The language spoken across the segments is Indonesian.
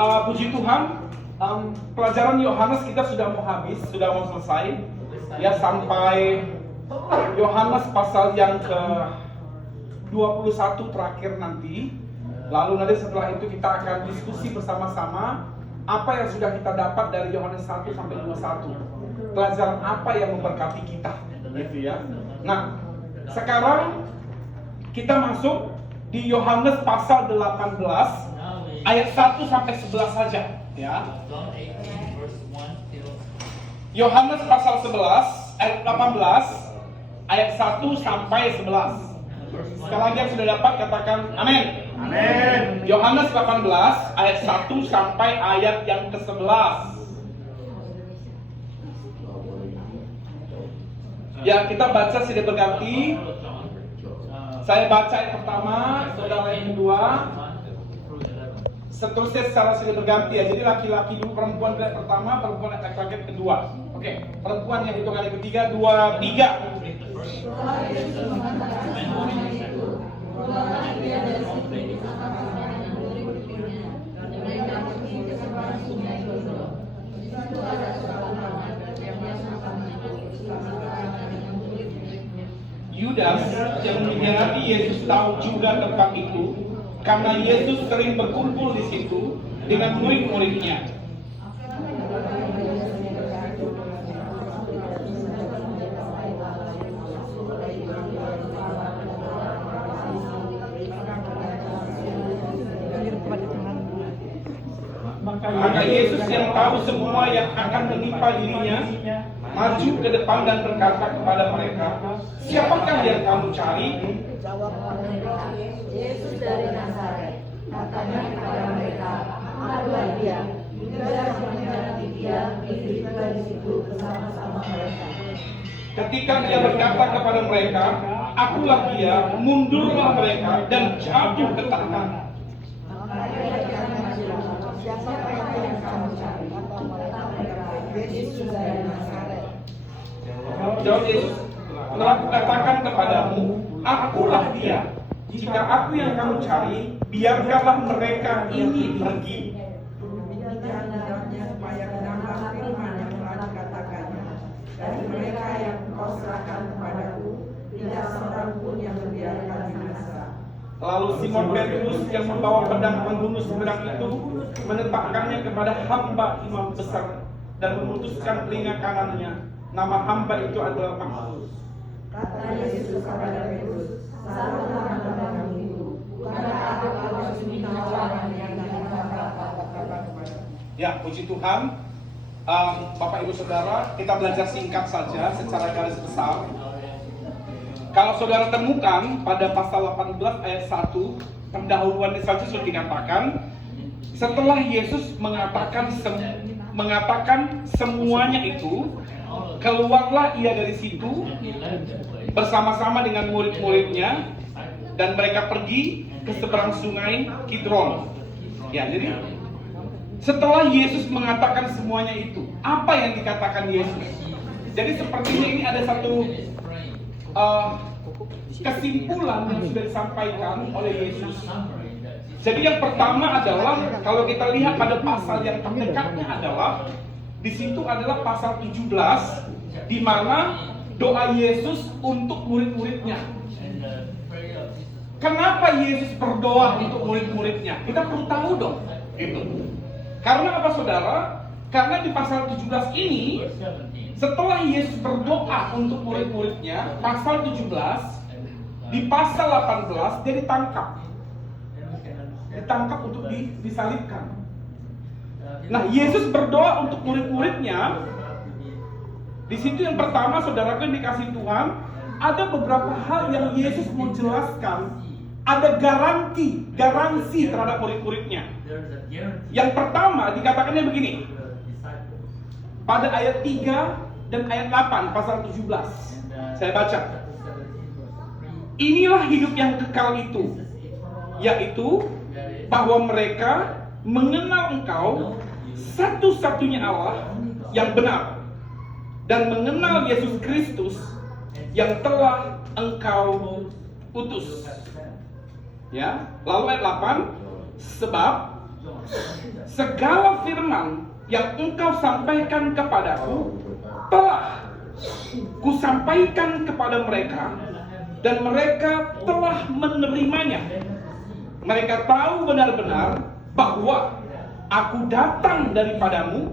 Puji Tuhan, pelajaran Yohanes kita sudah mau habis, sudah mau selesai. Ya, sampai Yohanes pasal yang ke 21 terakhir nanti. Lalu nanti setelah itu kita akan diskusi bersama-sama apa yang sudah kita dapat dari Yohanes 1 sampai 21. Pelajaran apa yang memberkati kita, gitu ya. Nah, sekarang kita masuk di Yohanes pasal 18 ayat 1 sampai 11 saja, ya. Yohanes pasal 11 ayat 18 ayat 1 sampai 11. Sekali lagi yang sudah dapat katakan amin. Amin. Yohanes 18 ayat 1 sampai ayat yang ke-11. Ya, kita baca silih berganti. Saya baca yang pertama, saudara yang kedua. Seterusnya secara silih berganti ya. Jadi laki-laki dulu, perempuan yang pertama, perempuan yang laki-laki yang kedua. Oke, perempuan yang hitung kali ketiga, 2, 3. Yudas yang mengkhianati Yesus tahu juga tempat itu, karena Yesus sering berkumpul di situ dengan murid-muridnya. Maka Yesus yang tahu semua yang akan menimpa dirinya maju ke depan dan berkata kepada mereka, "Siapakah yang kamu cari?" Jawab mereka, "Yesus dari Nazaret." Katanya kepada mereka, "Akulah dia." Yudas mengkhianati dia, itu juga di situ bersama-sama mereka. Ketika dia berkata kepada mereka, "Akulah dia," mundurlah mereka dan jatuh ke tanah. Maka dia berkata, "Siapakah yang kamu cari?" Kata mereka, "Yesus dari Nazaret." Jawab Yesus, "Telah kukatakan kepadamu, akulah dia. Jika aku yang kamu cari, biarkanlah mereka ini pergi." Demikian hendaknya supaya menambah firman yang telah dikatakannya. Dari mereka yang kau serahkan kepadaku, tidak seorang pun yang membiarkan binasa. Lalu Simon Petrus yang membawa pedang membunuh seberang itu menetapkannya kepada hamba imam besar dan memutuskan telinga kanannya. Nama hamba itu adalah Malkus. Kata Yesus kepada Petrus, "Salahlah pedangmu itu, karena aku harus minta orang yang kata-kata." Ya, puji Tuhan. Bapak Ibu Saudara, kita belajar singkat saja secara garis besar. Kalau saudara temukan pada pasal 18 ayat 1, pendahuluan saja sudah dikatakan, setelah Yesus mengatakan semuanya itu, keluarlah ia dari situ bersama-sama dengan murid-muridnya dan mereka pergi ke seberang sungai Kidron. Ya, jadi setelah Yesus mengatakan semuanya itu, apa yang dikatakan Yesus? Jadi sepertinya ini ada satu kesimpulan yang sudah disampaikan oleh Yesus. Jadi yang pertama adalah, kalau kita lihat pada pasal yang terdekatnya adalah, di situ adalah pasal 17, di mana doa Yesus untuk murid-muridnya. Kenapa Yesus berdoa untuk murid-muridnya? Kita perlu tahu dong itu. Karena apa saudara? Karena di pasal 17 ini, setelah Yesus berdoa untuk murid-muridnya, pasal 17, di pasal 18 dia ditangkap untuk disalibkan. Nah, Yesus berdoa untuk murid-muridnya. Di situ yang pertama, saudaraku yang dikasih Tuhan, ada beberapa hal yang Yesus mau jelaskan. Ada garansi terhadap murid-muridnya. Yang pertama dikatakannya begini, pada ayat 3 dan ayat 8 pasal 17. Saya baca. "Inilah hidup yang kekal itu, yaitu bahwa mereka mengenal Engkau satu-satunya Allah yang benar, dan mengenal Yesus Kristus yang telah Engkau utus." Ya, lalu ayat 8, "Sebab segala firman yang engkau sampaikan kepadaku telah kusampaikan kepada mereka, dan mereka telah menerimanya. Mereka tahu benar-benar bahwa aku datang daripadamu,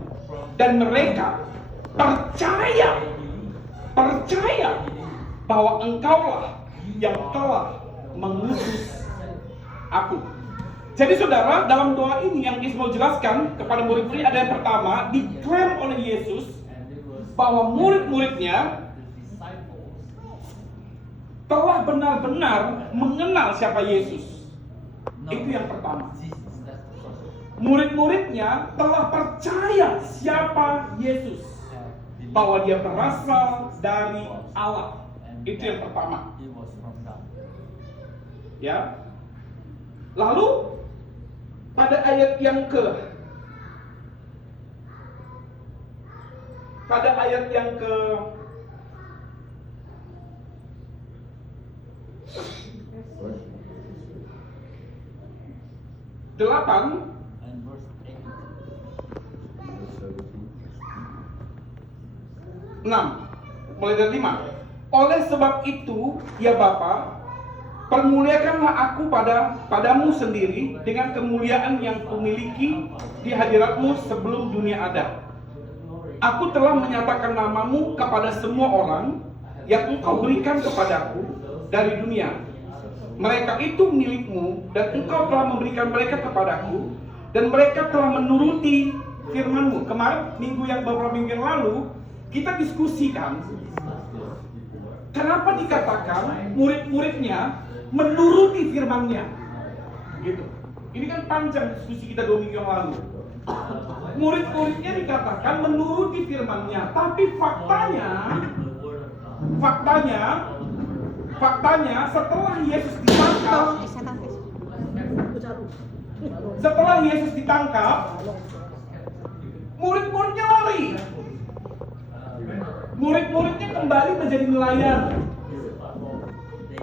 dan mereka percaya bahwa engkaulah yang telah mengutus aku. Jadi saudara, dalam doa ini yang Yesus mau jelaskan kepada murid-murid ada yang pertama, diklaim oleh Yesus bahwa murid-muridnya telah benar-benar mengenal siapa Yesus. Itu yang pertama. Murid-muridnya telah percaya siapa Yesus, bahwa dia berasal dari Allah. Itu yang pertama. Ya. Lalu pada ayat yang ke 8, mulai dari 5. Oleh sebab itu, ya Bapa, permuliakanlah aku padamu sendiri dengan kemuliaan yang kumiliki di hadiratmu sebelum dunia ada. Aku telah menyatakan namamu kepada semua orang yang engkau berikan kepadaku dari dunia. Mereka itu milikmu, dan engkau telah memberikan mereka kepadaku, dan mereka telah menuruti firman-Mu. Kemarin beberapa minggu yang lalu kita diskusikan kenapa dikatakan murid-muridnya menuruti firman-Nya. Gitu. Ini kan panjang diskusi kita 2 minggu yang lalu. Murid-muridnya dikatakan menuruti firman-Nya, tapi faktanya setelah Yesus ditangkap, murid-muridnya lari. Murid-muridnya kembali menjadi nelayan.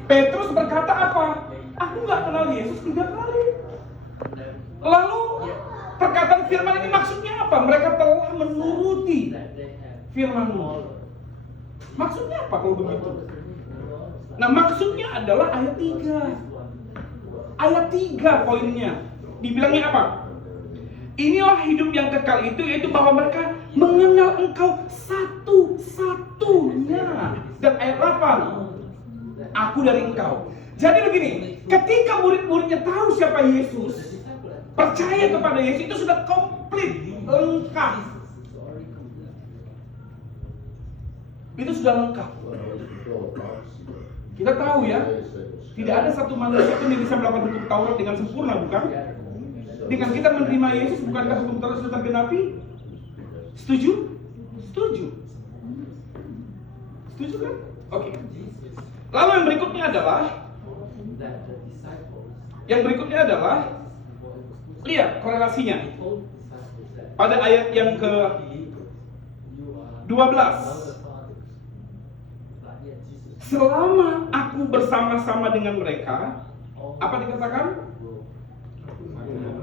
Petrus berkata apa? Aku nggak kenal Yesus 3 kali. Lalu perkataan firman ini maksudnya apa? Mereka telah menuruti firman-Mu. Maksudnya apa kalau begitu? Nah, maksudnya adalah ayat 3. Ayat 3 poinnya. Dibilangnya apa? Inilah hidup yang kekal itu, yaitu bahwa mereka mengenal Engkau satu-satunya. Dan ayat 8, aku dari Engkau. Jadi begini, ketika murid-muridnya tahu siapa Yesus, percaya kepada Yesus, itu sudah komplit, lengkap. Itu sudah lengkap. Kita tahu ya, tidak ada satu manusia pun yang bisa melakukan hukum Taurat dengan sempurna, bukan? Dengan kita menerima Yesus, bukankah hukum Taurat sudah tergenapi? Setuju? Setuju. Setuju kan? Oke. Lalu yang berikutnya adalah lihat korelasinya. Pada ayat yang ke 12. Selama aku bersama-sama dengan mereka, apa dikatakan?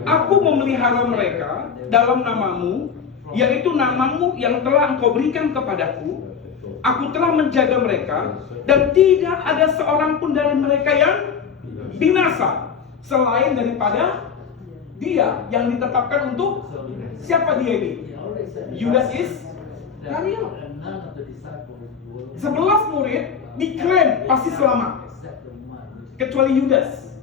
Aku memelihara mereka dalam namamu, yaitu namamu yang telah engkau berikan kepadaku. Aku telah menjaga mereka, dan tidak ada seorang pun dari mereka yang binasa, selain daripada dia yang ditetapkan untuk siapa dia ini? Yudas Iskariot. 11 murid diklaim pasti selamat, kecuali Yudas.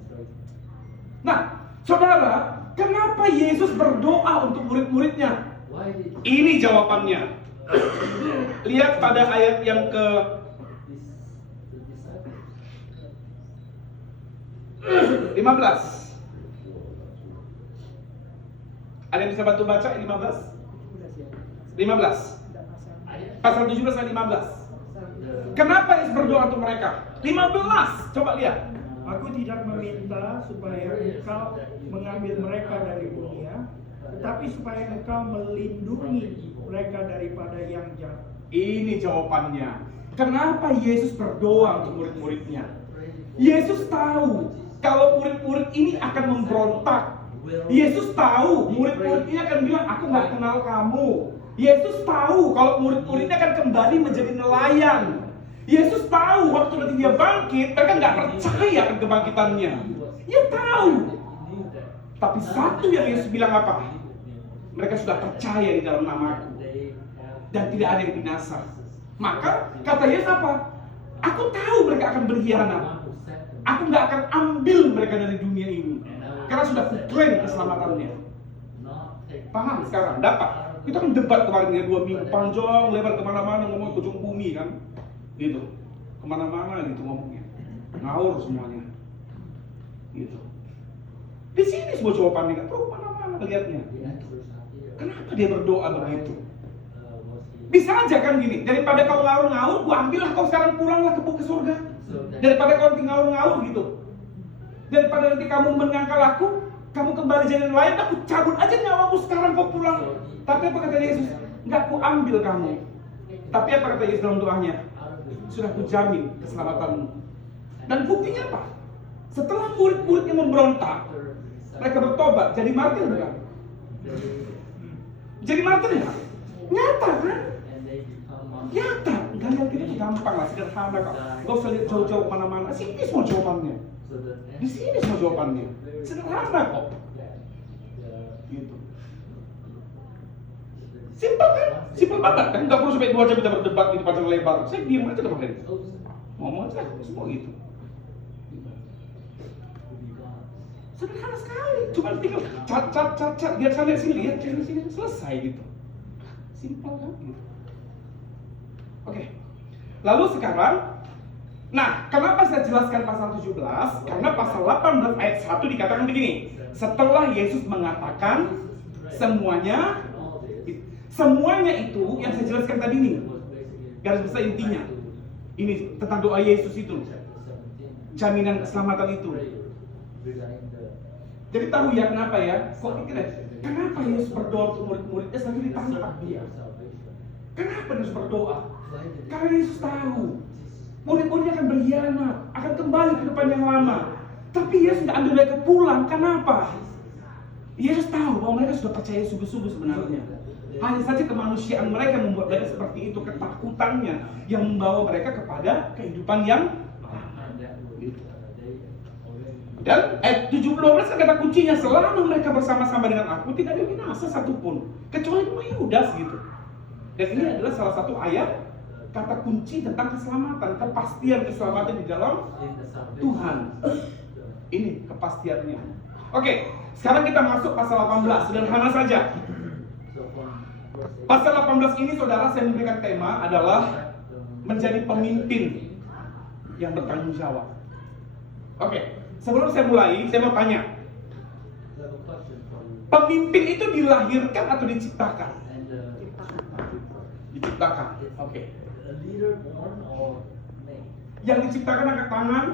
Nah, saudara, kenapa Yesus berdoa untuk murid-muridnya? Ini jawabannya. Lihat pada ayat yang ke 15. Ada yang bisa bantu baca 15? 15. Pasal 17 ayat 15. Kenapa Yesus berdoa untuk mereka? 15. Coba lihat. Aku tidak meminta supaya engkau mengambil mereka dari dunia, tetapi supaya engkau melindungi mereka daripada yang jahat. Ini jawabannya. Kenapa Yesus berdoa untuk murid-muridnya? Yesus tahu kalau murid-murid ini akan memberontak, Yesus tahu murid-muridnya akan bilang, aku nggak kenal kamu. Yesus tahu kalau murid-muridnya akan kembali menjadi nelayan. Yesus tahu waktu nanti dia bangkit, mereka nggak percaya akan kebangkitannya. Dia tahu. Tapi satu yang Yesus bilang apa? Mereka sudah percaya di dalam namaku. Dan tidak ada yang binasa. Maka kata Yesus apa? Aku tahu mereka akan berkhianat. Aku nggak akan ambil mereka dari dunia ini. Karena sudah kuklaim keselamatannya. Paham sekarang? Dapat. Kita kan debat kemarin ya 2 minggu panjang lebar kemana-mana ngomong ke ujung bumi kan, gitu. Kemana-mana gitu ngomongnya, ngawur semuanya, gitu. Di sini semua jawabannya kan, terus kemana-mana lihatnya. Kenapa dia berdoa begitu? Bisa aja kan gini, daripada kau ngawur-ngawur, gua ambillah kau sekarang pulanglah ke surga. Daripada kau nanti ngawur-ngawur gitu. Daripada nanti kamu menyangkal aku, kamu kembali jadi nelayan, aku cabut aja nyawamu sekarang kau pulang. Tapi apa kata Yesus? Enggak, aku ambil kamu. Tapi apa kata Yesus dalam doanya? Sudah kujamin keselamatanmu. Dan buktinya apa? Setelah murid-muridnya memberontak, mereka bertobat, jadi martir bukan? Jadi martir ya? Nyata kan? Nyata. Enggak lihat itu gampang lah, sederhana kok. Gak usah lihat jauh-jauh kemana-mana. Sini semua jawabannya. Di sini semua jawabannya. Sederhana kok. Gitu. Simpel kan? Simpel banget kan? Nggak perlu sampai 2 jam kita berdebat di panjang lebar. Saya diam aja teman-teman. Ngomong aja, semua gitu. Sederhana sekali. Cuma tinggal cat, lihat sana sini, lihat sini, selesai gitu. Simpel kan? Gitu. Oke. Lalu sekarang, nah, kenapa saya jelaskan pasal 17? Karena pasal 18 ayat 1 dikatakan begini. Setelah Yesus mengatakan semuanya itu yang saya jelaskan tadi nih. Garis besar intinya. Ini tentang doa Yesus itu. Jaminan keselamatan itu. Jadi tahu ya kenapa ya? Kok pikir kenapa Yesus berdoa untuk murid-muridnya sampai ditangkap dia? Kenapa Yesus berdoa? Karena Yesus tahu murid-muridnya akan berkhianat, akan kembali ke depan yang lama. Tapi Yesus tidak ambil mereka pulang. Kenapa? Yesus tahu bahwa mereka sudah percaya sungguh-sungguh sebenarnya. Hanya saja kemanusiaan mereka membuat mereka seperti itu, ketakutannya yang membawa mereka kepada kehidupan yang dan ayat 12 kata kuncinya, selama mereka bersama-sama dengan aku tidak ada binasa satupun kecuali cuma Yudas gitu. Dan ini adalah salah satu ayat kata kunci tentang keselamatan, kepastian keselamatan di dalam Tuhan. Ini kepastiannya. Oke, sekarang kita masuk pasal 18, sederhana saja. Pasal 18 ini saudara, saya memberikan tema adalah menjadi pemimpin yang bertanggung jawab. Oke, sebelum saya mulai, saya mau tanya, pemimpin itu dilahirkan atau diciptakan? Diciptakan. Oke. Yang diciptakan angkat tangan,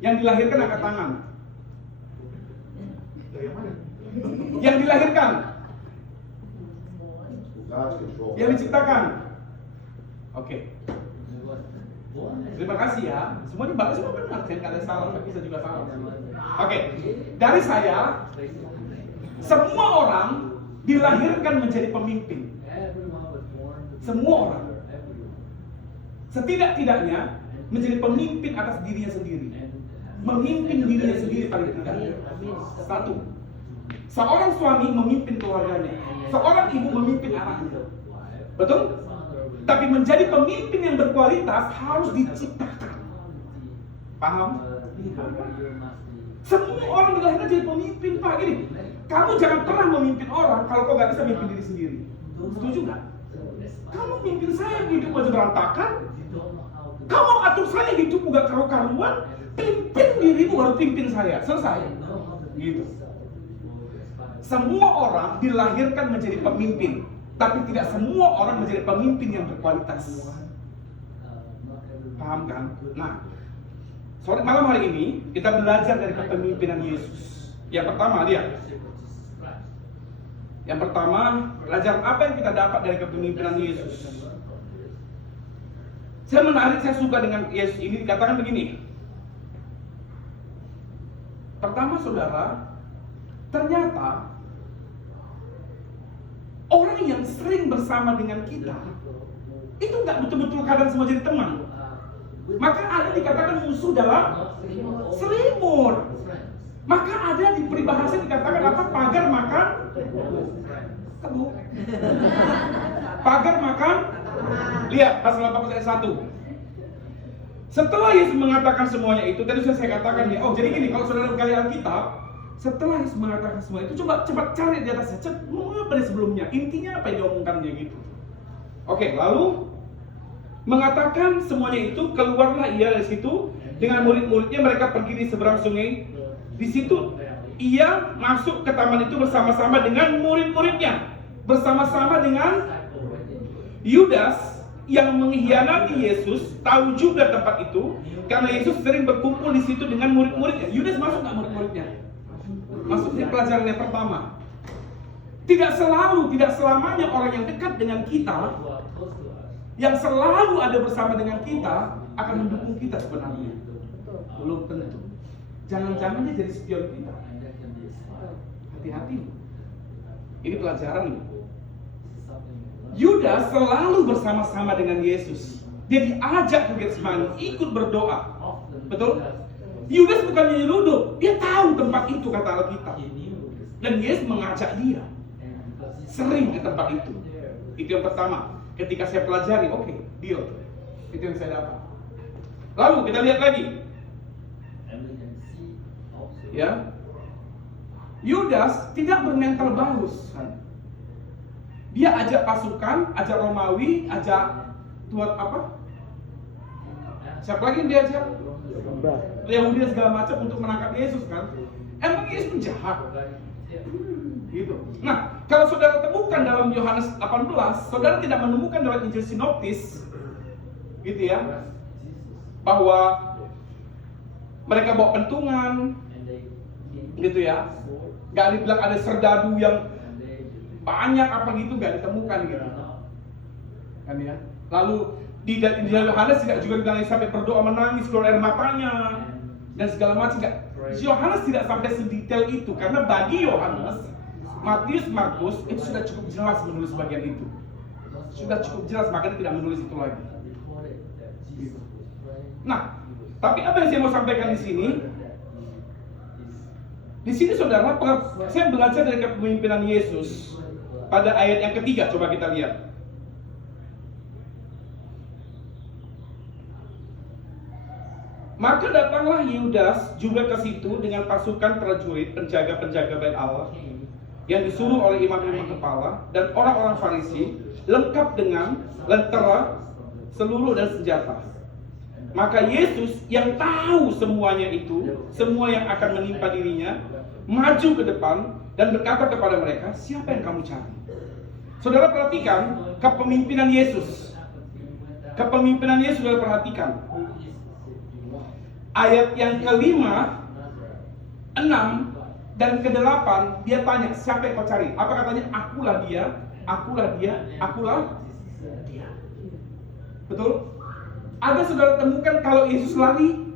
yang dilahirkan angkat tangan. Yang dilahirkan, yang diciptakan. Oke. Terima kasih ya. Semua dibahas semua benar, jangan ada salah, tapi bisa juga salah. Oke. Dari saya, semua orang dilahirkan menjadi pemimpin. Semua orang. Setidak-tidaknya menjadi pemimpin atas dirinya sendiri. Memimpin dirinya sendiri paling tidak. Satu. Seorang suami memimpin keluarganya. Seorang ibu memimpin anaknya. Betul? Tapi menjadi pemimpin yang berkualitas harus diciptakan. Paham? Semua orang dilahirkan jadi pemimpin, Pak. Gini, kamu jangan pernah memimpin orang kalau kau gak bisa memimpin diri sendiri. Setuju gak? Kamu mimpin saya hidup aja berantakan. Kamu atur saya hidup gak karu-karuan. Pimpin dirimu baru pimpin saya. Selesai. Gitu. Semua orang dilahirkan menjadi pemimpin, tapi tidak semua orang menjadi pemimpin yang berkualitas. Paham kan? Nah, sore malam hari ini kita belajar dari kepemimpinan Yesus. Yang pertama, lihat. Yang pertama, belajar apa yang kita dapat dari kepemimpinan Yesus. Saya suka dengan Yesus ini, dikatakan begini. Pertama, saudara, ternyata orang yang sering bersama dengan kita itu nggak betul-betul kadang semua jadi teman. Maka ada dikatakan musuh dalam selimut. Maka ada di peribahasa dikatakan apa? Pagar makan tebu. Pagar makan. Lihat pasal 18 ayat 1. Setelah Yesus mengatakan semuanya itu, tadi sudah saya katakan ya. Oh, jadi gini, kalau saudara buka Alkitab, setelah Yesus mengatakan semua itu, coba cepat cari di atasnya, apa di sebelumnya, intinya apa yang diomongkannya gitu. Oke, lalu mengatakan semuanya itu, keluarlah ia dari situ dengan murid-muridnya, mereka pergi di seberang sungai. Di situ ia masuk ke taman itu bersama-sama dengan murid-muridnya, bersama-sama dengan Yudas yang mengkhianati Yesus. Tahu juga tempat itu karena Yesus sering berkumpul di situ dengan murid-muridnya. Yudas masuk nggak murid-muridnya? Masuk di pelajaran yang pertama. Tidak selamanya orang yang dekat dengan kita, yang selalu ada bersama dengan kita, akan mendukung kita sebenarnya. Belum tentu. Jangan-jangan dia jadi spion kita. Hati-hati. Ini pelajaran. Yudas selalu bersama-sama dengan Yesus. Dia diajak ke Getsemani, ikut berdoa. Betul? Yudas bukannya nyelundup, dia tahu tempat itu kata Alkitab. Dan Yesus mengajak dia sering ke tempat itu. Itu yang pertama. Ketika saya pelajari, oke, deal. Itu yang saya dapat. Lalu kita lihat lagi. Ya. Yudas tidak bermental bagus. Dia ajak pasukan, ajak Romawi, ajak tuan apa? Siapa lagi yang diajak? Yahudi dan segala macam untuk menangkap Yesus kan? Emang Yesus penjahat? Gitu. Nah, kalau saudara temukan dalam Yohanes 18, saudara tidak menemukan dalam Injil Sinoptis, gitu ya, bahwa mereka bawa pentungan, gitu ya. Gak dibilang ada serdadu yang banyak apa gitu, nggak ditemukan gitu kan ya. Lalu di Injil Yohanes tidak juga dibilang sampai berdoa menangis keluar air matanya dan segala macam. Yohanes tidak sampai sedetail itu karena bagi Yohanes, Matius, Markus itu sudah cukup jelas menulis bagian itu, sudah cukup jelas, makanya tidak menulis itu lagi gitu. Nah, tapi apa yang saya mau sampaikan di sini? Di sini saudara, saya belajar dari kepemimpinan Yesus. Pada ayat yang ketiga, coba kita lihat. Maka datanglah Yudas juga ke situ dengan pasukan prajurit penjaga-penjaga bait Allah yang disuruh oleh imam-imam kepala dan orang-orang Farisi, lengkap dengan lentera, seluruh dan senjata. Maka Yesus yang tahu semuanya itu, semua yang akan menimpa dirinya, maju ke depan dan berkata kepada mereka, siapa yang kamu cari? Saudara perhatikan kepemimpinan Yesus. Kepemimpinan Yesus saudara perhatikan. Ayat yang kelima, 6 dan ke-8 dia tanya, siapa yang kau cari? Apa katanya? Akulah dia, akulah dia, akulah dia. Betul? Ada saudara temukan kalau Yesus lari,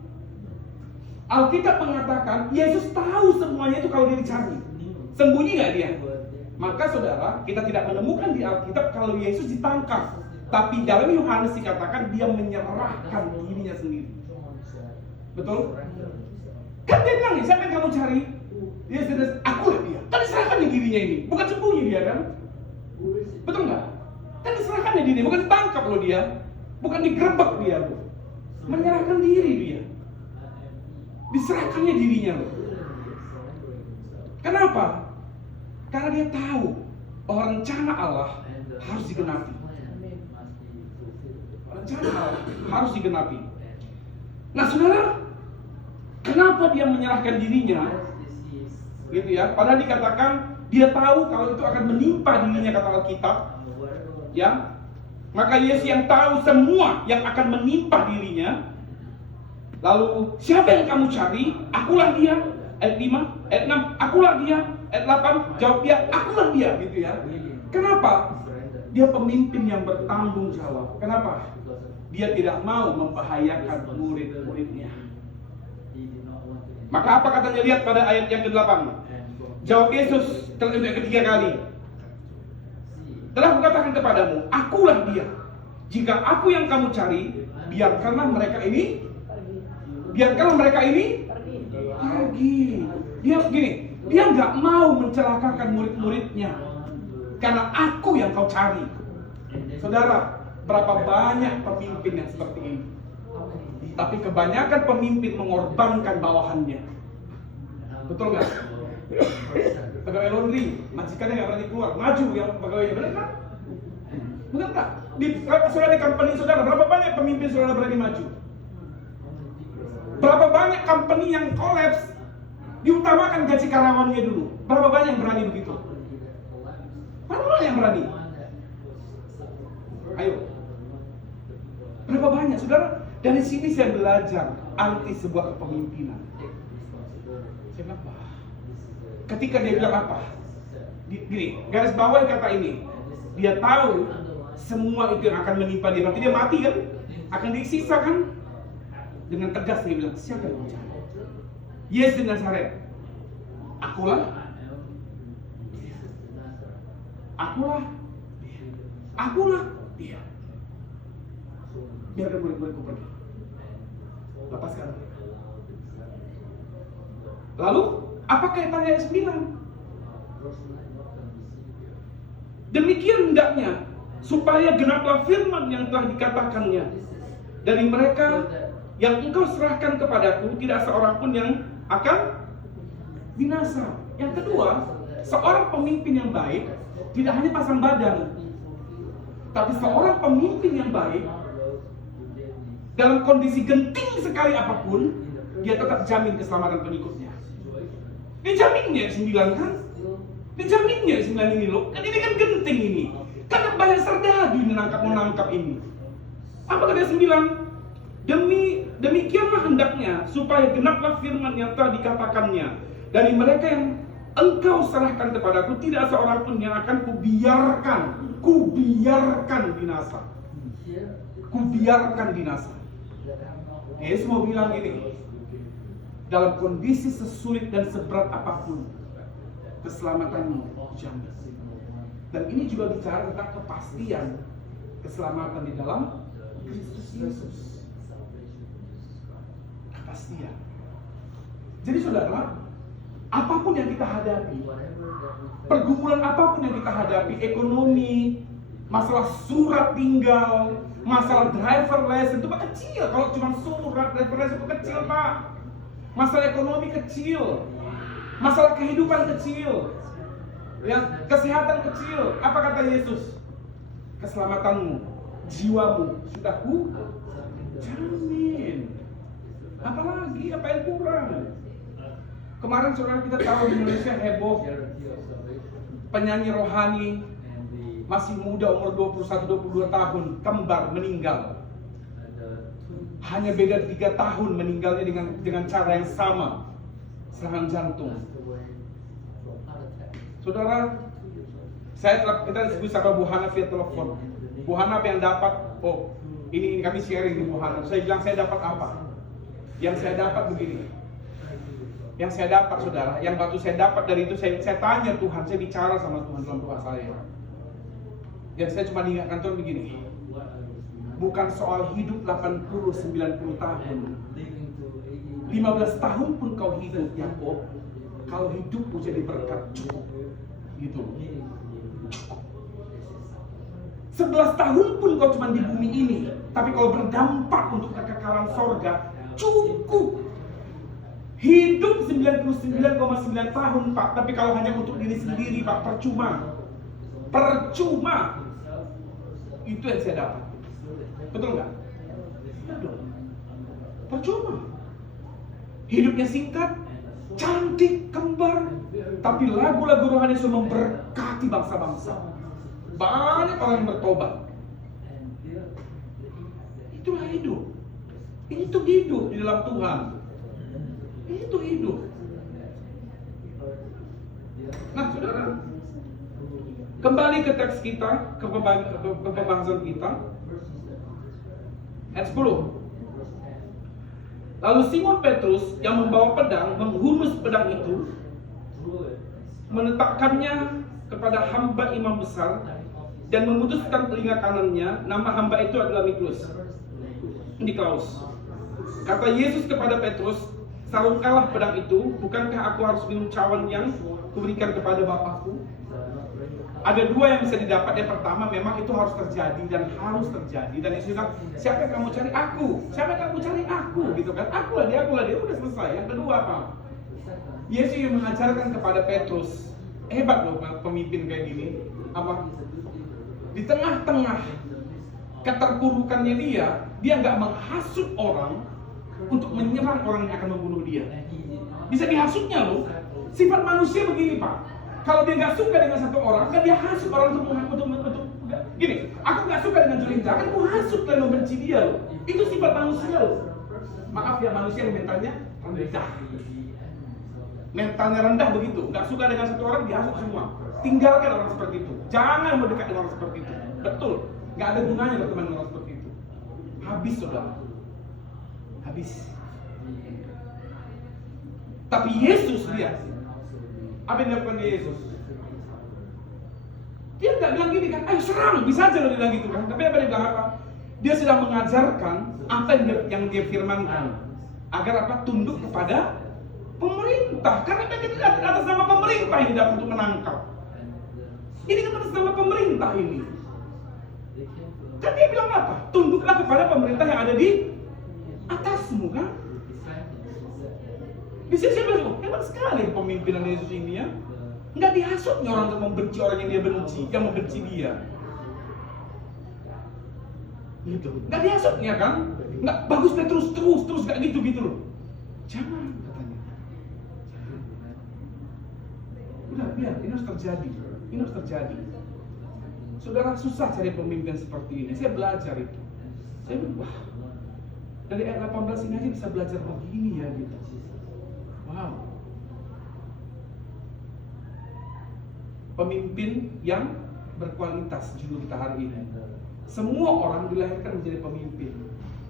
Alkitab mengatakan Yesus tahu semuanya itu kalau dia dicari. Sembunyi nggak dia? Maka saudara, kita tidak menemukan di Alkitab kalau Yesus ditangkap. Tapi dalam Yohanes dikatakan dia menyerahkan dirinya sendiri. Betul? Kan dia bilang, siapa yang kamu cari? Dia sudah, akulah dia. Kan diserahkan dirinya ini, bukan sembunyi dia kan? Betul nggak? Kan diserahkan dirinya, bukan ditangkap loh dia, bukan digerebek dia loh. Menyerahkan diri dia. Diserahkannya dirinya loh. Kenapa? Karena dia tahu bahwa rencana Allah harus digenapi. Rencana Allah harus digenapi. Nah saudara, kenapa dia menyerahkan dirinya? Gitu ya. Padahal dikatakan dia tahu kalau itu akan menimpa dirinya kata Alkitab. Ya. Maka Yesus yang tahu semua yang akan menimpa dirinya. Lalu siapa yang kamu cari? Akulah dia. Ayat 5, ayat 6, akulah dia. Ayat 8, jawab dia, akulah dia, gitu ya. Kenapa? Dia pemimpin yang bertanggung jawab. Kenapa? Dia tidak mau membahayakan murid-muridnya. Maka apa katanya, lihat pada ayat yang ke-8. Jawab Yesus yang ketiga kali. Telah kukatakan kepadamu, akulah dia. Jika aku yang kamu cari, biarkanlah mereka ini pergi. Dia begini, dia nggak mau mencelakakan murid-muridnya karena aku yang kau cari. Saudara, berapa banyak pemimpin yang seperti ini? Tapi kebanyakan pemimpin mengorbankan bawahannya. Betul nggak? Pegawai laundry, majikannya nggak berani keluar, maju yang pegawainya, benar kan? Benar nggak? Saudara di company saudara, berapa banyak pemimpin saudara berani maju? Berapa banyak company yang kolaps, diutamakan gaji karyawannya dulu? Berapa banyak yang berani begitu? Berapa banyak yang berani? Ayo. Berapa banyak, saudara? Dari sini saya belajar arti sebuah kepemimpinan. Saya bilang, wah. Ketika dia bilang apa? Gini, garis bawahi kata ini. Dia tahu semua itu yang akan menimpa dia. Nanti dia mati kan? Akan disiksa kan? Dengan tegas dia bilang, siapa yang mau cari? Yesus di Nazaret. Akulah dia. Biarkan murid-muridku pergi. Lepaskan. Lalu, apa kaitannya ayat 9? Demikian hendaknya, supaya genaplah firman yang telah dikatakannya. Dari mereka yang engkau serahkan kepadaku, tidak seorang pun yang akan binasa. Yang kedua, seorang pemimpin yang baik tidak hanya pasang badan, tapi seorang pemimpin yang baik dalam kondisi genting sekali apapun, dia tetap jamin keselamatan pengikutnya. Dijaminnya 9 kan? Dijaminnya 9 ini loh. Kan ini kan genting ini. Karena banyak serdadu menangkap ini. Apa kata 9? Demikianlah hendaknya, supaya genaplah firman yang telah dikatakannya. Dari mereka yang engkau serahkan kepadaku, tidak seorang pun yang akan kubiarkan binasa. Kubiarkan binasa. Yesus mau bilang ini, dalam kondisi sesulit dan seberat apapun, keselamatanmu jamin. Dan ini juga bicara tentang kepastian keselamatan di dalam Kristus Yesus. Kepastian. Jadi saudara, apapun yang kita hadapi, pergumulan apapun yang kita hadapi, ekonomi, masalah surat tinggal, masalah driverless itu kecil. Kalau cuma surat driverless itu kecil, Pak. Masalah ekonomi kecil, masalah kehidupan kecil, ya, kesehatan kecil. Apa kata Yesus? Keselamatanmu, jiwamu sudah ku jamin. Apalagi, apa yang kurang? Kemarin saudara kita tahu di Indonesia heboh, penyanyi rohani masih muda umur 21-22 tahun, kembar meninggal. Hanya beda 3 tahun meninggalnya dengan cara yang sama, serangan jantung. Saudara, kita disebut sama Bu Hana via telepon. Bu Hana apa yang dapat? Oh, ini kami sharing di Bu Hana. Saya bilang saya dapat apa? Yang saya dapat begini. Yang saya dapat, saudara, yang waktu saya dapat dari itu saya tanya Tuhan, saya bicara sama Tuhan dalam doa saya. Dan saya cuma ingatkan Tuhan begini. Bukan soal hidup 80-90 tahun. 15 tahun pun kau hidup, Yakob. Kalau hidupmu jadi berkat, cukup. Gitu. Cukup. 11 tahun pun kau cuma di bumi ini, tapi kalau berdampak untuk kekekalan sorga, cukup. Hidup 99,9 tahun, Pak, tapi kalau hanya untuk diri sendiri, Pak, percuma. Percuma. Itu yang saya dapat. Betul nggak? Betul. Percuma. Hidupnya singkat, cantik, kembar, tapi lagu-lagu rohani sudah memberkati bangsa-bangsa. Banyak orang yang bertobat. Itulah hidup. Itu hidup di dalam Tuhan. Itu hidup. Nah, saudara, kembali ke teks kita, ke pembahasan kita. Ayat 10. Lalu Simon Petrus yang membawa pedang menghunus pedang itu menetapkannya kepada hamba imam besar dan memutuskan telinga kanannya. Nama hamba itu adalah Niklaus. Kata Yesus kepada Petrus, sarungkanlah pedang itu. Bukankah aku harus minum cawan yang kuberikan kepada Bapakku? Ada dua yang bisa didapat. Yang pertama, memang itu harus terjadi dan harus terjadi. Dan Yesus bilang, siapa yang kamu cari? Aku. Siapa yang kamu cari? Aku. Gitu kan? Akulah dia. Udah selesai. Yang kedua apa? Yesus yang mengajarkan kepada Petrus. Hebat loh pemimpin kayak gini. Apa? Di tengah-tengah keterpurukannya dia nggak menghasut orang untuk menyerang orang yang akan membunuh dia. Bisa dihasutnya loh. Sifat manusia begini, Pak. Kalau dia nggak suka dengan satu orang, kan dia hasut orang untuk gini. Aku nggak suka dengan Julinda, kan aku hasut dan membenci dia loh. Itu sifat manusia loh. Maaf ya, manusia yang mentalnya rendah. Mentalnya rendah begitu. Nggak suka dengan satu orang, dihasut semua. Tinggalkan orang seperti itu. Jangan mendekat dengan orang seperti itu. Betul. Nggak ada gunanya berteman dengan orang seperti itu. Habis, saudara. Habis. Tapi Yesus lihat. Apa yang dilakukan Yesus? Dia nggak bilang gini kan, ayo serang, bisa aja loh dia bilang gitu kan. Tapi apa dia bilang apa? Dia sedang mengajarkan apa yang dia firmankan. Agar apa? Tunduk kepada pemerintah. Karena kita atas nama pemerintah ini datang untuk menangkap. Ini kan atas nama pemerintah ini. Kan dia bilang apa? Tunduklah kepada pemerintah yang ada di atasmu kan? Di sini saya bilang, hebat sekali kepemimpinan Yesus ini ya. Nggak dihasutnya orang untuk membenci orang yang dia benci, yang membenci dia. Gitu. Nggak dihasutnya kan? Nggak bagus deh terus nggak gitu loh. Jangan katanya. Udah biar ini harus terjadi. Saudara, susah cari pemimpin seperti ini. Saya belajar itu. Saya bilang, wah, dari ayat 18 ini aja bisa belajar begini ya gitu. Wow. Pemimpin yang berkualitas judul kita hari ini. Semua orang dilahirkan menjadi pemimpin,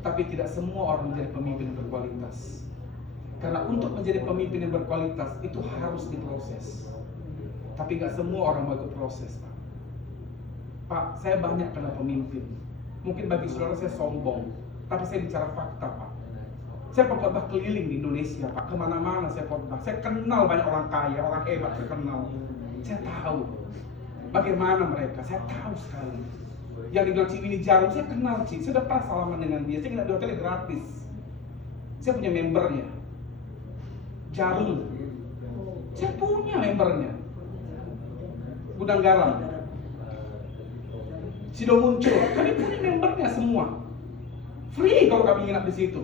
tapi tidak semua orang menjadi pemimpin yang berkualitas. Karena untuk menjadi pemimpin yang berkualitas itu harus diproses. Tapi nggak semua orang mau ikut proses, Pak. Pak, saya banyak kenal pemimpin. Mungkin bagi saudara saya sombong, tapi saya bicara fakta, Pak. Saya khotbah keliling di Indonesia, Pak. Kemana-mana saya khotbah. Saya kenal banyak orang kaya, orang hebat. Saya kenal. Saya tahu bagaimana mereka. Saya tahu sekali. Yang dibilang Ci ini Jarum, saya kenal Ci. Saya udah pernah salaman dengan dia. Saya nggak di hotelnya gratis. Saya punya membernya. Jarum. Saya punya membernya. Gudang Garam. Sido Muncul. Kami punya membernya semua. Free kalau kami nginap di situ.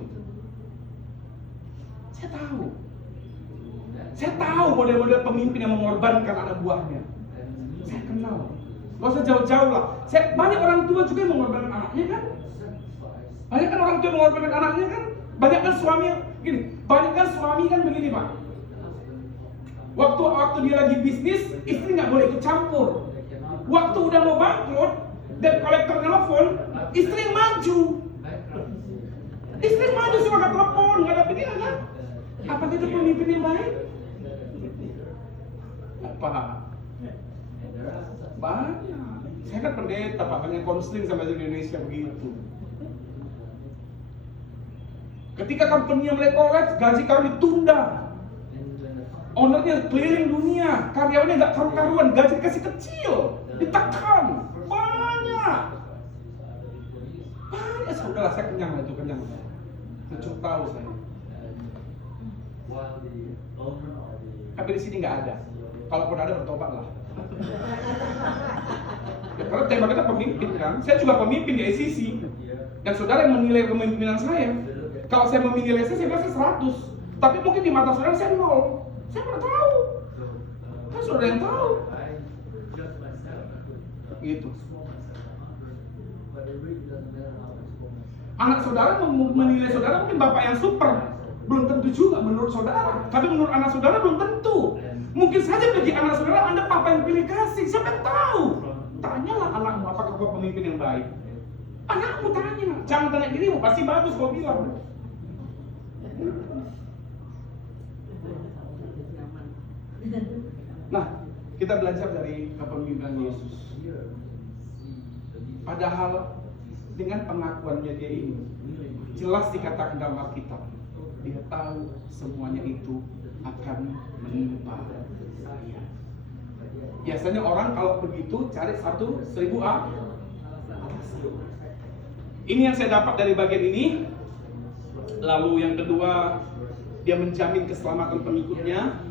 Saya tahu model-model pemimpin yang mengorbankan anak buahnya. Saya kenal. Gak usah jauh-jauh lah. Banyak orang tua juga yang mengorbankan anaknya kan. Banyak kan orang tua yang mengorbankan anaknya kan. Banyak kan suami kan begini, Pak. Waktu dia lagi bisnis, istri nggak boleh ikut campur. Waktu udah mau bangkrut dan kolektor telepon, istri yang maju. Istri yang maju cuma angkat telepon, nggak ada pilihan kan? Apakah itu pemimpin yang baik? Apa? Banyak. Saya kan pendeta, Pak, banyak konseling sama di Indonesia begitu. Ketika company-nya mulai kolaps, gaji kamu ditunda. Ownernya keliling dunia, karyawannya nggak karu-karuan, gaji kasih kecil, ditekan, banyak. Sudahlah, saya kenyang itu, kenyang. Cukup tahu saya. Tapi di sini nggak ada. Kalaupun ada, bertobatlah. Ya, karena tema kita pemimpin kan. Saya juga pemimpin di ICC. Dan saudara yang menilai kepemimpinan saya. Kalau saya menilai saya bilang 100. Tapi mungkin di mata saudara saya 0. Saya nggak tahu. Kan saudara yang tahu. Gitu. Anak saudara menilai saudara mungkin bapak yang super. Belum tentu juga menurut saudara. Tapi menurut anak saudara belum tentu. Mungkin saja bagi anak saudara Anda papa yang pilih kasih. Siapa yang tahu? Tanyalah anakmu apakah kau pemimpin yang baik. Anakmu tanya. Jangan tanya dirimu, pasti bagus kau bilang. Nah, Kita belajar dari kepemimpinan Yesus. Padahal dengan pengakuannya dia ini jelas dikatakan dalam Alkitab, dia tahu semuanya itu akan menimpa dia. Biasanya orang kalau begitu cari 1.000 alasan. Ini yang saya dapat dari bagian ini. Lalu yang kedua, dia menjamin keselamatan pengikutnya.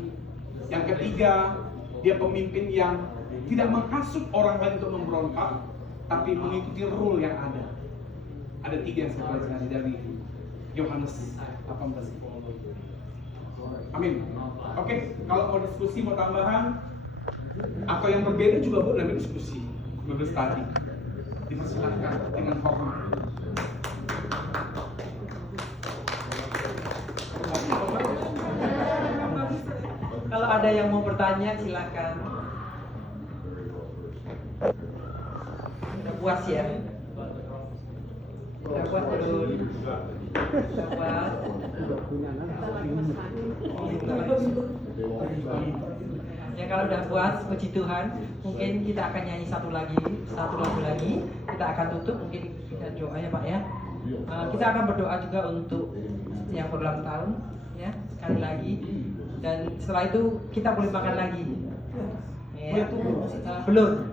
Yang ketiga, dia pemimpin yang tidak menghasut orang lain untuk memberontak, tapi mengikuti rule yang ada. Ada 3 yang saya pelajari dari Yohanes 18. Amin. Oke, kalau mau diskusi, mau tambahan, atau yang berbeda juga boleh diskusi. Bagus tadi. Dipersilahkan dengan hormat. Kalau ada yang mau bertanya silakan. Udah puas ya? Udah puas belum? Udah puas? Ya kalau udah puas, puji Tuhan. Mungkin kita akan nyanyi satu lagu lagi. Kita akan tutup, mungkin kita doa ya Pak ya. Kita akan berdoa juga untuk yang berulang tahun, ya sekali lagi. Dan setelah itu kita boleh makan lagi. Ya. Belum.